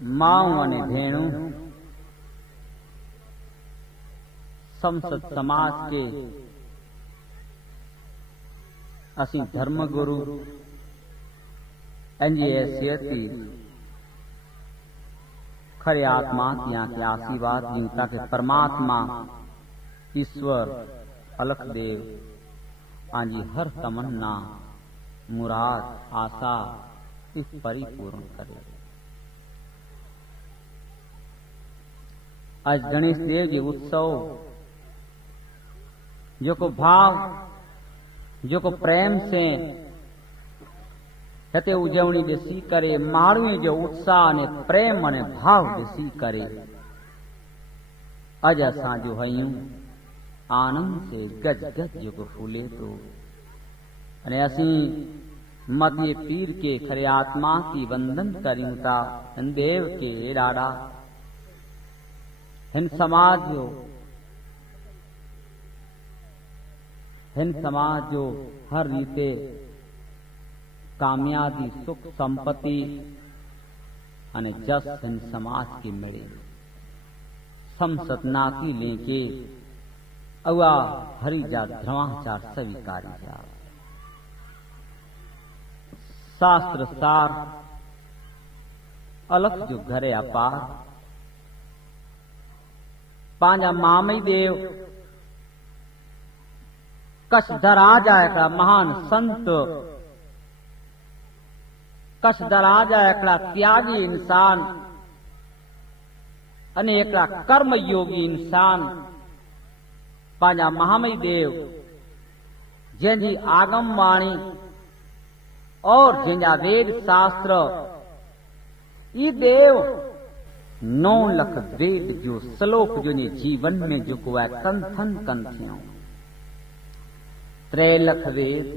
माऊ अने भेणू संसद समाज के असी धर्मगुरु इंजी हैसियत खरे आत्मा यहाँ के आशीर्वाद दी ताकि परमात्मा ईश्वर अलख देव आंजी हर तमन्ना मुराद आशा इस परिपूर्ण करे। आज गणेश देव जी उत्सव जो को भाव जो को प्रेम से हते उजवणी ॾिसी करे माण्हूअ जो उत्साह ने प्रेम ने भाव ॾिसी करे अज असां जो हयूं आनंद से गज गज जो को फूले तो अने असीं मध्य पीर के खरे आत्मा की वंदन करियूं था हिन देव के ॾाढा हिन समाज जो हर रीते कामयाबी सुख संपत्ति अने जस हिन समाज के मिले समसतना की लेके अवा हरि जा ध्रवाचार स्वीकारी जा शास्त्र सार अलख जो घरे अपार पांजा मामई देव कशधराजा हिकिड़ा महान संत कशधराजा हिकिड़ा त्यागी इंसान अने हिकिड़ा कर्म योगी इंसान पांजा महामई देव जंहिंजी आगम वाणी और जंहिंजा वेद शास्त्र ई देव 9 लख वेद जो श्लोक जो जीवन में जेको आहे कंथन कनि थियूं 3 लख वेद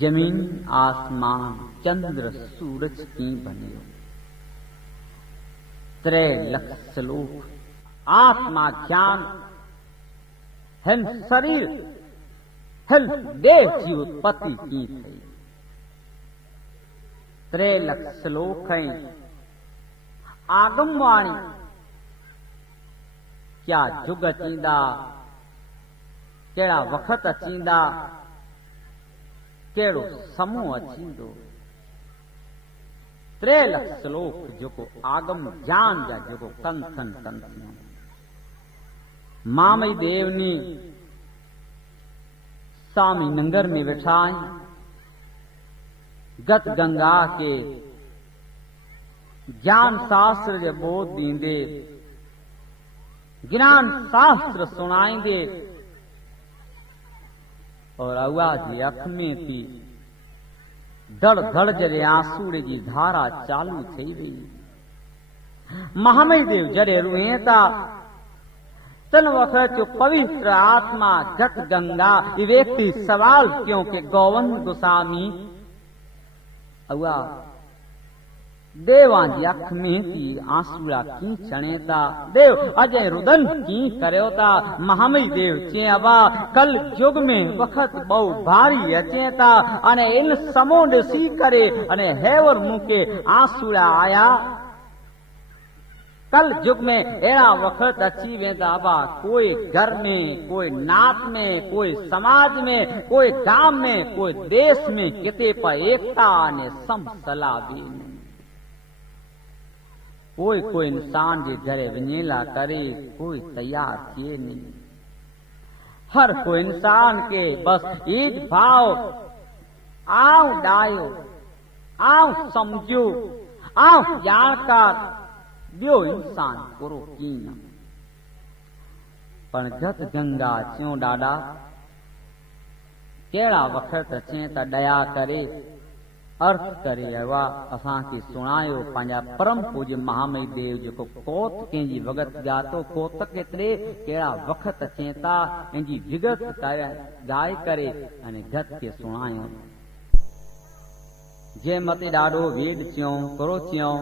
जमीन आसमान चंद्र सूरज की बनियो 3 लख श्लोक आत्मा ज्ञान हिन शरीर हिन देह की उत्पत्ति की थी 3 लख श्लोक आगम वाणी क्या जुग अचींदा केड़ा वक़्त अचींदा केड़ो समूह अचींदो 3 लख श्लोक जेको आगम ज्ञान जा जेको कंथन कंथन मामई देवनी स्वामी नंगर में वेठा गत गंगा के ज्ञान शास्त्र जे बोध दींदे ज्ञान शास्त्र सुनाइंदे और अवा जी अख में थी धड़ धड़ जरे आंसूड़े की धारा चालू थी वही महामई देव जरे रुए था तन वक्त जो पवित्र आत्मा गत गंगा ये व्यक्ति सवाल क्यों के गोवंद गोस्वामी अवा देवा जी अख में थी आंसूड़ा की चणे था देव अजय रुदन की करो था महामई देव चे अबा कल युग में वक्त बहु भारी अचे था अने इन समो ॾिसी करे अने हेवर मुके आंसूड़ा आया कल युग में अड़ा वक्त अची वेंदा अबा कोई घर में कोई नात में कोई समाज में कोई गांव में कोई देश में किते पर एकता ने समसला भी कोई इंसान जे घरे वञेला करे कोई तैयार थिए नहीं हर कोई इंसान के बस ईद भाव आऊं डायो आऊं समझो आऊं जानकार ॿियो इंसान पूरो कीअं पर गत गंगा चूं ॾाढा कहिड़ा वक़्त अचे त दया करे अर्थ करे अवा असां खे सुणायो पंहिंजा परम पूज्य महामई देव जेको कोत कंहिंजी वगत ॻातो कोत केतिरे कहिड़ा वक़्त अचे था इंजी विगत ॻाए करे अने गत खे सुणायो जंहिं मथे ॾाढो वेद चयूं थोरो चयूं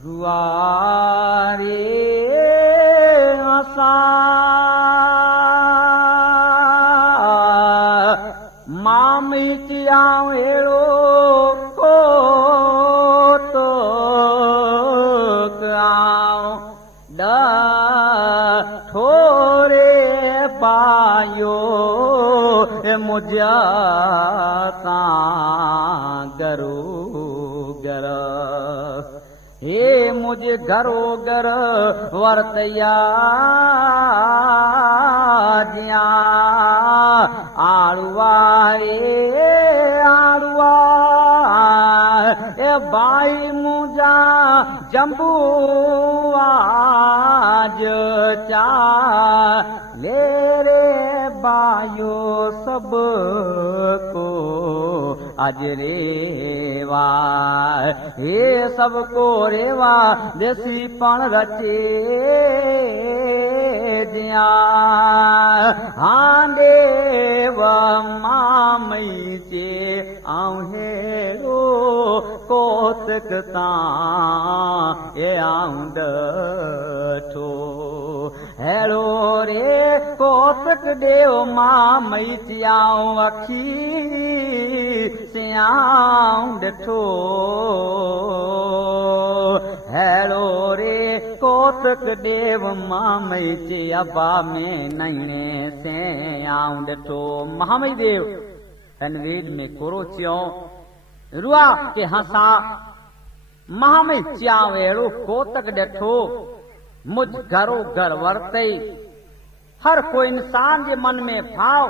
रुआरे असां मामी चियाऊं अहिड़ो कोत मुझा गरो गर हे मुझे घरो घर वर्तया जिया आड़ुआ आड़ुआ ए भाई मुझा जम्बू आज चा ले रे बायो सब को आज रेवा हे सबको रेवा देसी पण रचे दिया हाँ देव मामई चे आहेरो कोतकता ये आउंड ठो हेरो रे कोतक देव मामई चियाऊं अखी सियाऊं ॾिठो हेरो रे कोतक देव मामई चे अबा में नैणे से आऊं ॾिठो महामई देव हिन वेद में कोरो चियो रुआ के हंसा महामई चियाऊं अहिड़ो कोतक ॾिठो मुझ घरो घर वरतई हर कोई इंसान जे मन में भाव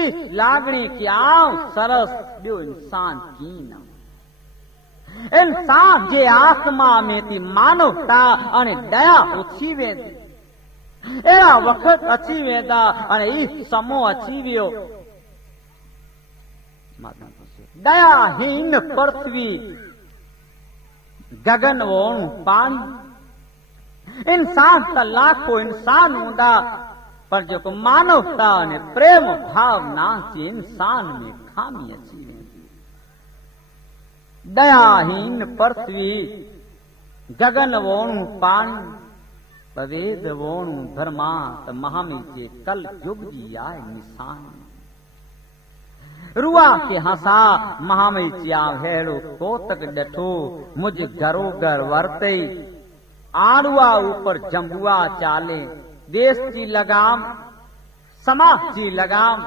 इस लागणी की आऊं सरस ॿियो इंसान कीन इंसान जे आत्मा में थी मानवता अने दया उथी वेंदी अहिड़ा वक़्त अची वेंदा अने ई समो अची वियो दयाहीन पृथ्वी गगन वोणु पाणी इंसान त लाखों इंसान हूंदा पर जेको मानवता ने प्रेम भावना से इंसान में खामी अची वेंदी दयाहीन पृथ्वी गगन वोणु पाणी पवेद वोणु धर्मा त महामी जे कल युग जी आए निशान रुआ के हंसा महामी चिया हेड़ो कोतक ॾिठो मुझ घरो घर वरतई आड़ुआ ऊपर जंबुआ चाले देश की लगाम समाज की लगाम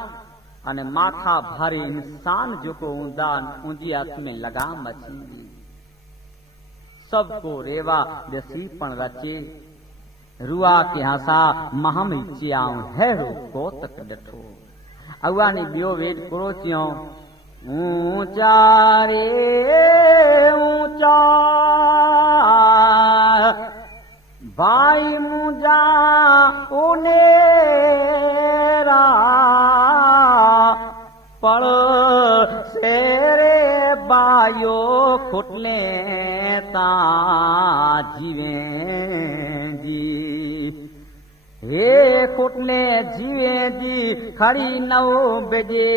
अने माथा भारी इंसान जेको हूंदा उनजी हथ में लगाम अची सबको रेवा ॾिसी पण रचे रुआ के हंसा महामी चियाऊं हेड़ो कोतक ॾिठो अगुआ ने ॿियो वेद पूरो चियो ऊंचा रे ऊंचा भाई मुझा उनेरा पड़ सेरे बायो खुटले ता जीवे जी हे खुटले जीवे जी खड़ी 9 बजे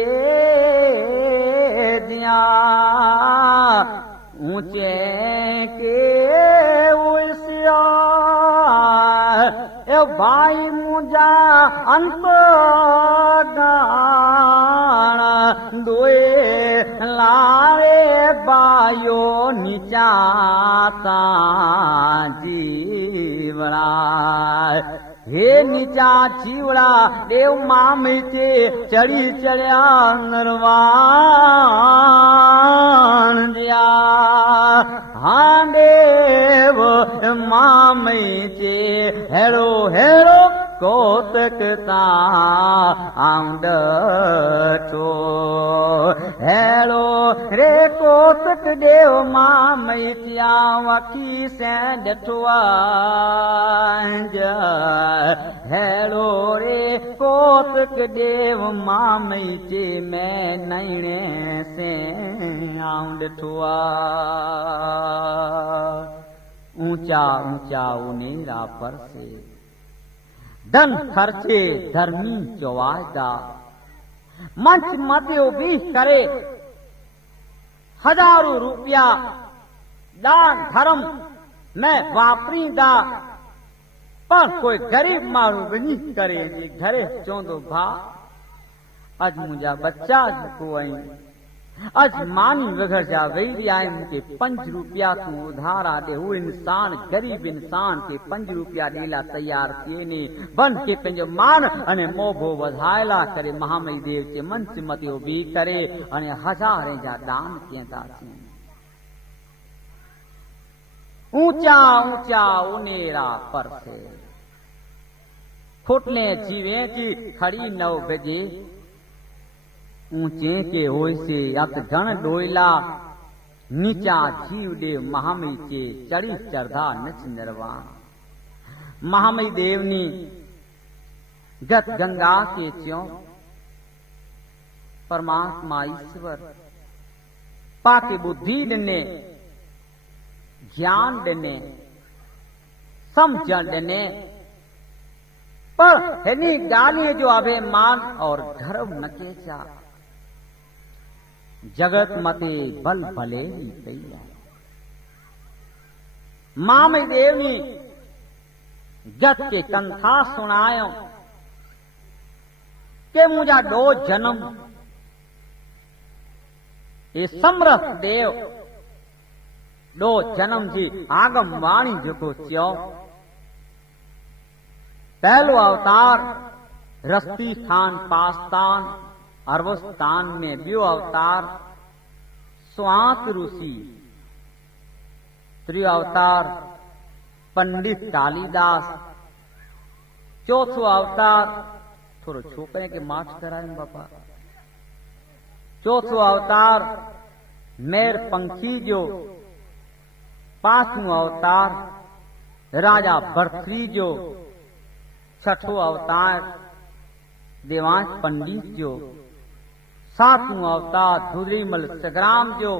दिया ऊंचे के उसिया ए भाई मुझा अंत गाण दोए लारे बायो निचाता जीवड़ा हे निचा जीवड़ा देव मामी के चढ़ी चढ़िया नरवान दिया हाँ देव मामी के हेरो हेरो कोतकता आउंड तो हेरो रे कोतक देव मामी चिया वकी से डठुआ हेरो रे कोतक देव मामी चे मैं नैणे से आउंड ठुआ ऊंचा ऊंचा उनेरा पर से धन खर्चे धर्मी चवायदा मंच मध्यो भी करे हजारों रुपया दान धर्म में वापरींदा पर कोई गरीब माण्हू वञी करे घरे चवंदो भा अॼु मुंहिंजा बच्चा जेको आहिनि अजमानी वघर जा वेही आहिनि के 5 रुपया तूं उधार आॾे। हू इंसान गरीब इंसान के 5 रुपया ॾियण लाइ तयार थिए ने बन के पंहिंजो मान अने मोभो वधाइला करे महामई देव जे मंच मथे बीह करे अने 1000 जा दान कंदासीं। ऊंचा ऊंचा उनेरा परसे फुटने जीवे जी खड़ी 9 बजे ऊंचे के होय से अत घण डोयला नीचा जीव दे महामई के चढ़ी चरधा नच निर्वाण। महामई देवनी गत गंगा के च्यों परमात्मा ईश्वर पाके बुद्धि ॾिने ज्ञान ॾिने समझण ॾिने पर हिनी ॻाल्हि जो अभिमान और गर्व न केचा। जगत मते बल भले ही पई आहे। महामई देवनी गत के कंथा सुनायो के मुझा 2 जन्म ये समरथ देव 2 जन्म जी आगम वाणी जेको चयो। पहलो अवतार रस्ती स्थान पास्तान अरबस्तान में, ॿियो अवतार स्वात ऋषि, त्रियो अवतार पंडित कालीदास, चौथो अवतार थोड़ो छोकरे के मार्च कराए बापा। चौथो अवतार मेर पंखी जो, 5वां अवतार राजा भरथरी जो, 6ठो अवतार देवांश पंडित जो, 7वां अवतार धुरीमल संग्राम जो,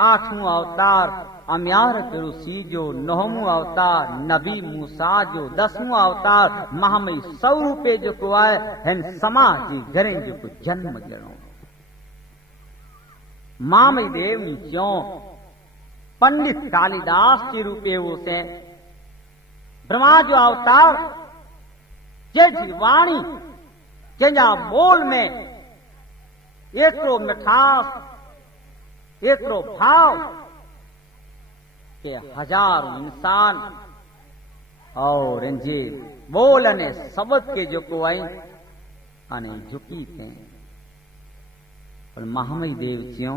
8वां अवतार अम्यारत ऋषि जो, 9वां अवतार नबी मूसा जो, 10वां अवतार महामई स्वरूपे जेको आहे हिन समाज जी घरे जेको जन्म ॾियणो। महामई देवनी चयो पंडित कालिदास के रूपे वो से ब्रह्मा जो अवतार जंहिंजी वाणी जंहिंजा बोल में एतिरो मिठास एतिरो भाव के 1000 इंसान और इनजे बोल अने शब्द के जेको आई अने झुकी थे। पर महामई देव चयो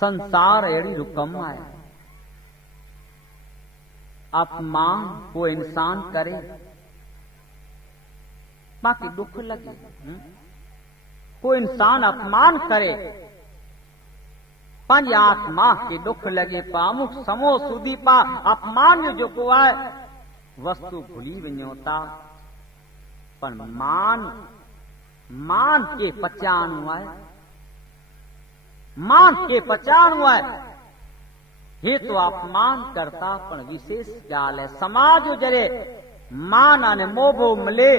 संसार अहिड़ी रुकम आहे। अपमान को इंसान करे बाकी दुख लगे। कोई इंसान अपमान करे पंहिंजी आत्मा के दुख लगे। अमुक समो सुधी पा अपमान जो जेको आहे वस्तु भुली वञो था। पर मान के पचाणो आहे। मान के पचाणो आहे। हे तो अपमान करता पण विशेष ॻाल्हि है। समाज जरे मान अने मोभो मिले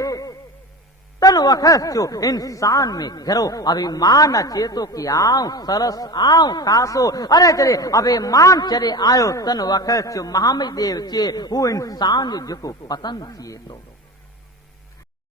तन वक़्त जो इंसान में घरो अभिमान अचे तो कि आऊं सरस आऊं खासो। अरे जरे अभिमान चरे आयो तन वक़्त जो महामई देव चे हू इंसान जो जेको पतन थिए तो।